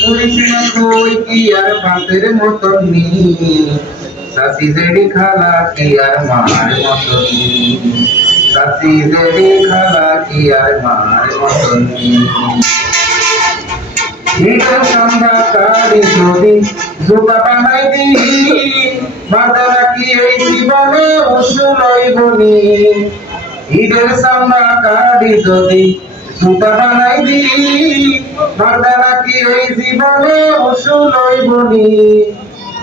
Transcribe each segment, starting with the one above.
মুড়িছিনা কই কি আর ভাতের মতন নি সাসি জেডি খালা কি আর মার মতন নি সাসি জেডি খালা কি আর মার মতন নি ঈদের সন্ধ্যা কারি যদি জুতা বানাই দি মাদারা কি এই জীবনে উসুল হইবনি ঈদের সন্ধ্যা কারি যদি জুতা বানাই দি মাদারা কি এই জীবনে উসুল হইবনি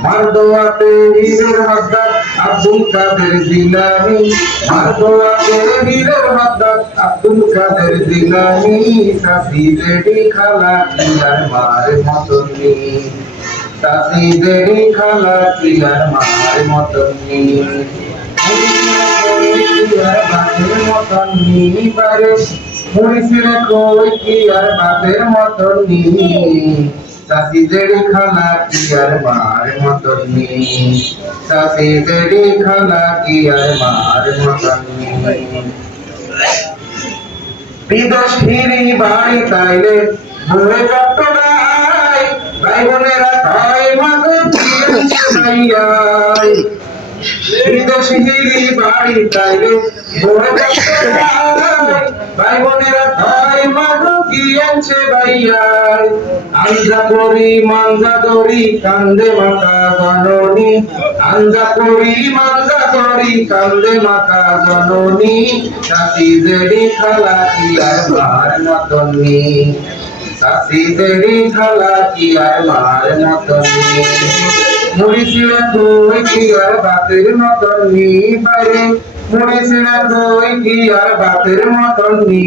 মারদোয়াতে হীরের হদ্দার আব্দুল কাদের জিলানী মারদোয়াতে হীরের হদ্দার আব্দুল কাদের জিলানী সাসি জেডি খালা কি আর মার মতন নি সাসি জেডি খালা কি আর মার মতন নি বাপের মতন নি পারে মুড়িছিরে কই কি আর বাপের মতন নি সাসি জেডি খালা কি আর মার মতন নি সাসি জেডি খালা কি আর মার মতন নি বিদেশ ফিরি বাড়ি তাইলে ভুলে যাত নাই ভাই বোনেরা হয় মাগো ভাইয়াই বিদেশ ফিরি বাড়ি তাইলে ভুলে যাত নাই ভাই বোনেরা হয় মাগো গিয়েছে ভাইয়াই আঞ্জা করি মাঞ্জা দরি কান্দে মাতা জননী আঞ্জা করি মাঞ্জা দরি কান্দে মাতা জননী সাসি জেডি খালা কি আর মার মতন নি সাসি জেডি খালা কি আর মার মতন নি মুড়িছিড়া কই কি আর বাপের মতন নি পারে মুড়িছিড়া কই কি আর বাপের মতন নি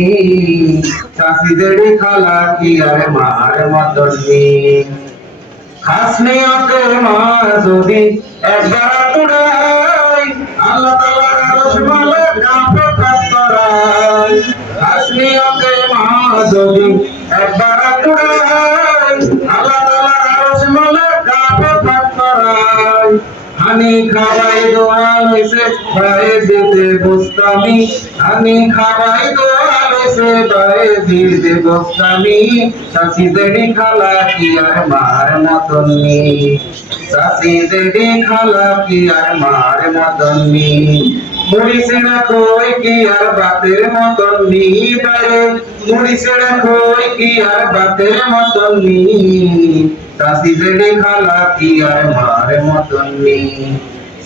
সাসি জেডি খালা কি আর মার মতন নি হাসনি ওকে মা যদি একবার পুরাই আল্লাহ তাআলার আরশ মালা কাঁপে কাতরাই হাসনি ওকে মা যদি একবার পুরাই আল্লাহ তাআলার আরশ মালা কাঁপে কাতরাই হানি খাওয়াই দোয়া লইছে বাইরে দিতে বস্তামি হানি খাওয়াই দোয়া লইছে বাইরে দিতে বস্তামি সাসি জেডি খালা কি আর মার মতন নি সাসি জেডি খালা কি আর মার মতন নি মুড়িছিড়া কই কি আর বাতের মতন নি বাইরে মুড়িছিড়া কই কি আর বাতের মতন নি সাসি জেডি খালা কি আর মার মতন নি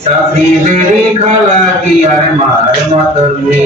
সাসি জেডি খালা কি আর মার মতন নি।